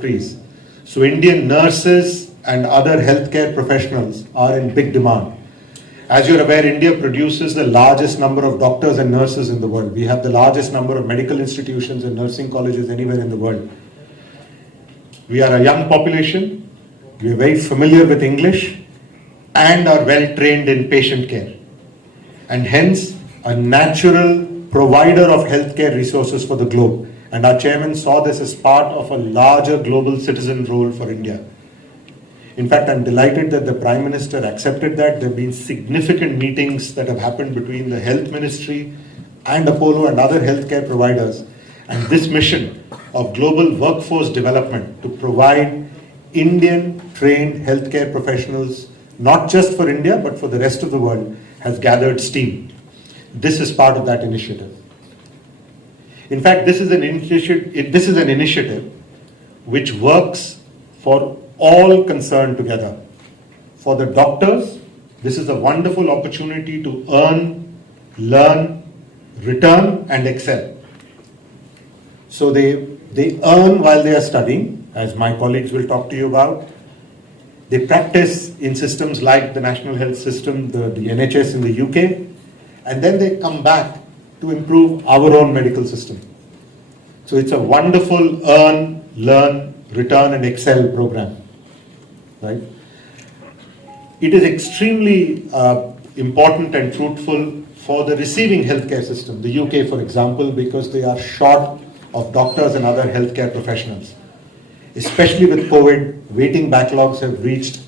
increase. So Indian nurses and other healthcare professionals are in big demand. As you're aware, India produces the largest number of doctors and nurses in the world. We have the largest number of medical institutions and nursing colleges anywhere in the world. We are a young population, we are very familiar with English and are well trained in patient care, and hence a natural provider of healthcare resources for the globe. And our chairman saw this as part of a larger global citizen role for India. In fact, I'm delighted that the Prime Minister accepted that. There have been significant meetings that have happened between the Health Ministry and Apollo and other healthcare providers. And this mission of global workforce development to provide Indian trained healthcare professionals, not just for India, but for the rest of the world, has gathered steam. This is part of that initiative. In fact, this is an initiative which works for all concerned together. For the doctors, this is a wonderful opportunity to earn, learn, return and excel. So they earn while they are studying, as my colleagues will talk to you about. They practice in systems like the National Health System, the NHS in the UK, and then they come back to improve our own medical system. So it's a wonderful earn, learn, return and excel program. Right? It is extremely important and fruitful for the receiving healthcare system, the UK for example, because they are short of doctors and other healthcare professionals. Especially with COVID, waiting backlogs have reached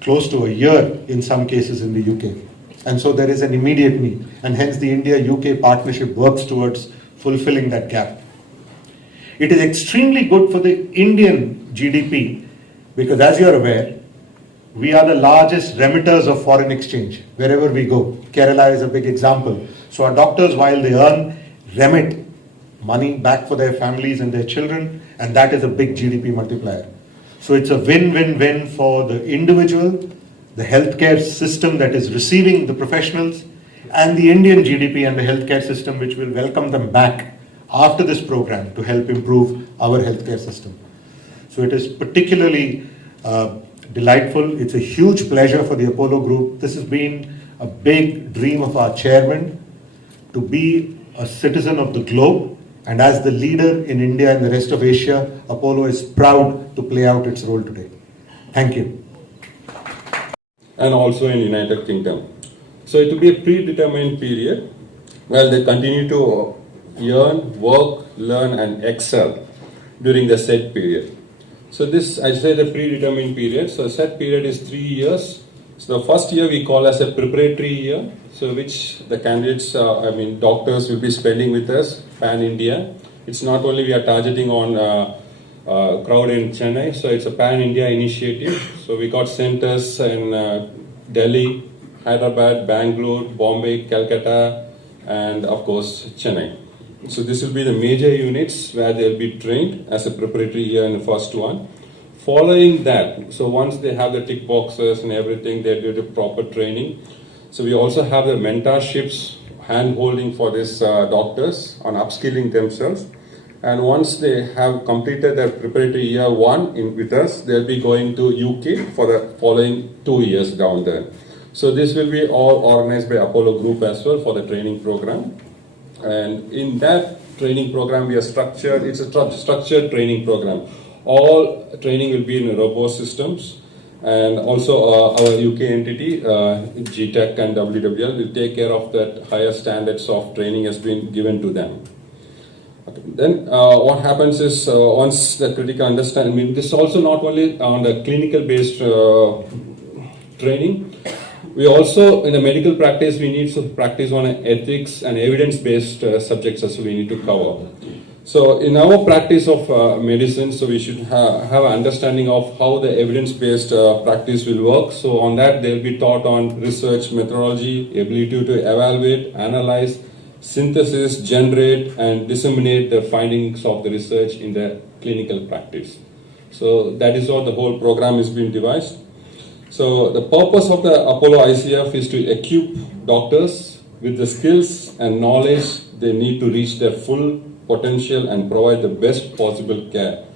close to a year in some cases in the UK. And so there is an immediate need, and hence the India-UK partnership works towards fulfilling that gap. It is extremely good for the Indian GDP because, as you're aware, we are the largest remitters of foreign exchange wherever we go. Kerala is a big example. So our doctors, while they earn, remit money back for their families and their children, and that is a big GDP multiplier. So it's a win-win-win for the individual, the healthcare system that is receiving the professionals, and the Indian GDP and the healthcare system which will welcome them back after this program to help improve our healthcare system. So it is particularly delightful. It's a huge pleasure for the Apollo Group. This has been a big dream of our chairman to be a citizen of the globe, and as the leader in India and the rest of Asia, Apollo is proud to play out its role today. Thank you. And also in United Kingdom. So it will be a predetermined period where they continue to earn, work, learn and excel during the set period. So this, I say the predetermined period. So set period is 3 years. So the first year we call as a preparatory year, so which the candidates, doctors will be spending with us, pan-India. It's not only we are targeting on crowd in Chennai, so it's a pan-India initiative. So we got centers in Delhi, Hyderabad, Bangalore, Bombay, Calcutta, and of course Chennai. So this will be the major units where they'll be trained as a preparatory year in the first one. Following that, so once they have the tick boxes and everything, they do the proper training. So we also have the mentorships, hand-holding for these doctors on upskilling themselves. And once they have completed their preparatory year one with us, they'll be going to UK for the following 2 years down there. So this will be all organized by Apollo Group as well for the training program. And in that training program, we are structured, it's a structured training program. All training will be in robust systems, and also our UK entity, GTEC and WWL, will take care of that. Higher standards of training has been given to them. Okay. Then what happens is once the critical understanding, this is also not only on the clinical based training. We also, in the medical practice, we need to practice on ethics and evidence-based subjects as we need to cover. So in our practice of medicine, so we should have an understanding of how the evidence-based practice will work. So on that, they'll be taught on research methodology, ability to evaluate, analyze, synthesis, generate, and disseminate the findings of the research in the clinical practice. So that is how the whole program is being devised. So the purpose of the Apollo ICF is to equip doctors with the skills and knowledge they need to reach their full potential and provide the best possible care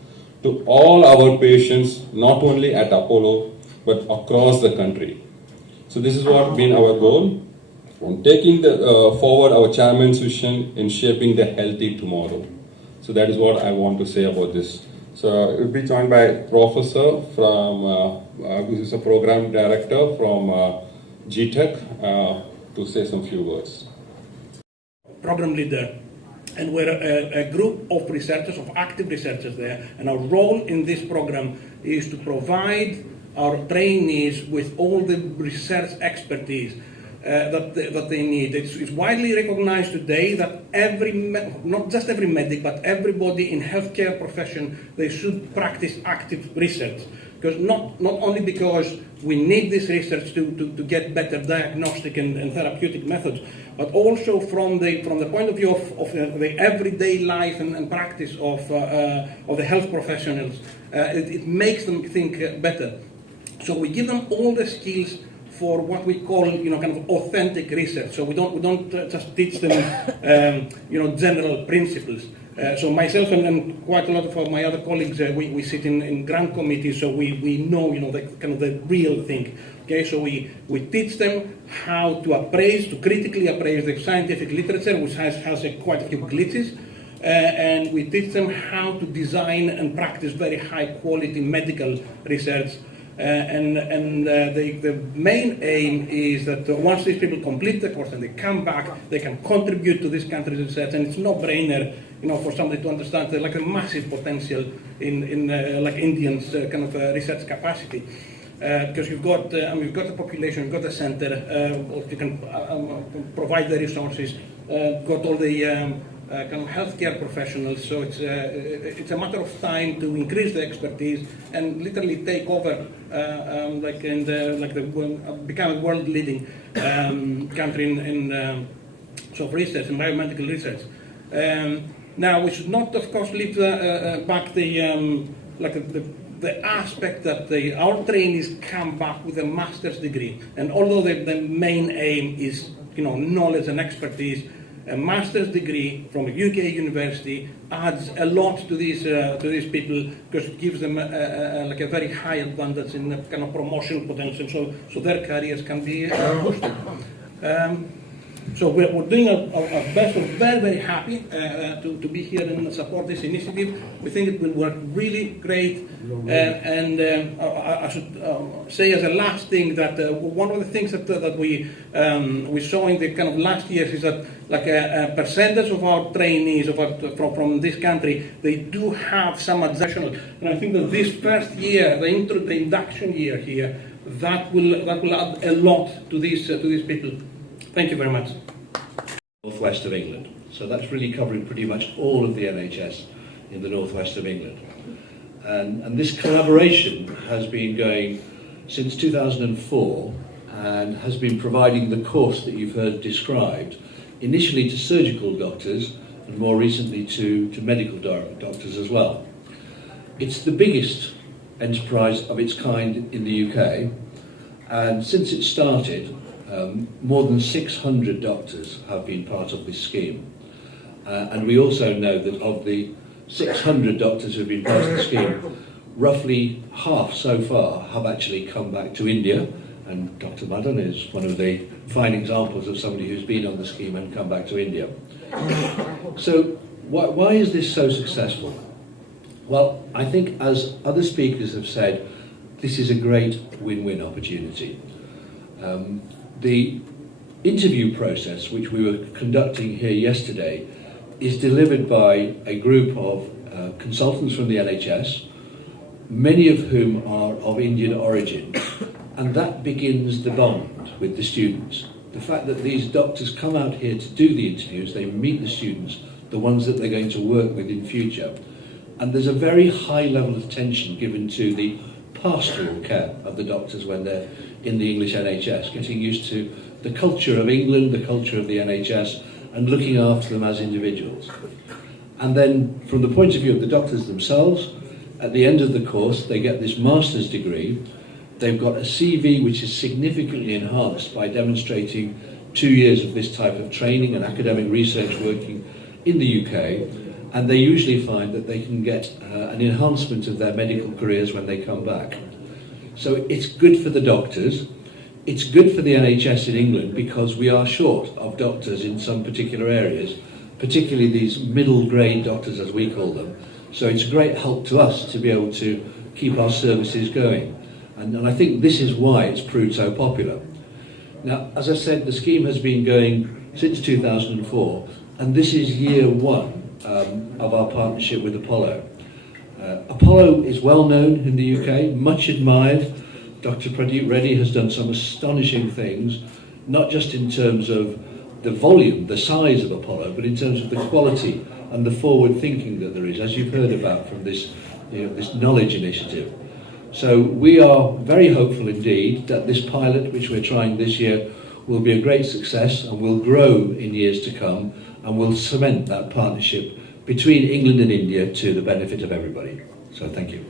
to all our patients, not only at Apollo, but across the country. So this is what been our goal, and taking forward our chairman's vision in shaping the healthy tomorrow. So that is what I want to say about this. So we'll be joined by Professor from, who is a program director from GTech, to say some few words. Program leader, and we're a group of researchers, of active researchers there, and our role in this program is to provide our trainees with all the research expertise that they need. It's widely recognized today that not just every medic, but everybody in healthcare profession, they should practice active research. Because not only because we need this research to get better diagnostic and therapeutic methods, but also from the point of view of the everyday life and practice of the health professionals, it makes them think better. So we give them all the skills for what we call, kind of authentic research. So we don't just teach them, general principles. So myself and quite a lot of my other colleagues, we sit in grant committees, so we know, the real thing. Okay, so we teach them how to critically appraise the scientific literature, which has quite a few glitches. And we teach them how to design and practice very high quality medical research. The main aim is that once these people complete the course and they come back, they can contribute to this country's research, and it's no-brainer, for somebody to understand the massive potential in Indians' research capacity. Because you've got the population, you've got the center, you can provide the resources, got all the healthcare professionals. So it's a matter of time to increase the expertise and literally take over, become a world leading country in research and biomedical research. Now we should not, of course, leave back the aspect that our trainees come back with a master's degree, and although the main aim is knowledge and expertise, a master's degree from a UK university adds a lot to these people, because it gives them a very high advantage in the kind of promotional potential, so their careers can be boosted. So we're doing our best. We're very, very happy to be here and support this initiative. We think it will work really great. I should say as a last thing that one of the things that we saw in the kind of last years is that a percentage of our trainees from this country, they do have some additional. And I think that this first year, the induction year here, that will add a lot to these people. Thank you very much. Northwest of England. So that's really covering pretty much all of the NHS in the northwest of England. And this collaboration has been going since 2004 and has been providing the course that you've heard described, initially to surgical doctors and more recently to medical doctors as well. It's the biggest enterprise of its kind in the UK, and since it started, more than 600 doctors have been part of this scheme. And we also know that of the 600 doctors who have been part of the scheme, roughly half so far have actually come back to India, and Dr. Madan is one of the fine examples of somebody who's been on the scheme and come back to India. So why is this so successful? Well, I think, as other speakers have said, this is a great win-win opportunity. The interview process, which we were conducting here yesterday, is delivered by a group of consultants from the NHS, many of whom are of Indian origin, and that begins the bond with the students. The fact that these doctors come out here to do the interviews, they meet the students, the ones that they're going to work with in future, and there's a very high level of attention given to the pastoral care of the doctors when they're in the English NHS, getting used to the culture of England, the culture of the NHS, and looking after them as individuals. And then, from the point of view of the doctors themselves, at the end of the course, they get this master's degree. They've got a CV which is significantly enhanced by demonstrating 2 years of this type of training and academic research working in the UK. and they usually find that they can get an enhancement of their medical careers when they come back. So it's good for the doctors, it's good for the NHS in England because we are short of doctors in some particular areas, particularly these middle grade doctors as we call them. So it's a great help to us to be able to keep our services going. And I think this is why it's proved so popular. Now, as I said, the scheme has been going since 2004, and this is year one of our partnership with Apollo. Apollo is well known in the UK, much admired. Dr. Pradeep Reddy has done some astonishing things, not just in terms of the volume, the size of Apollo, but in terms of the quality and the forward thinking that there is, as you've heard about from this, this knowledge initiative. So we are very hopeful indeed that this pilot, which we're trying this year, will be a great success and will grow in years to come and will cement that partnership between England and India to the benefit of everybody. So thank you.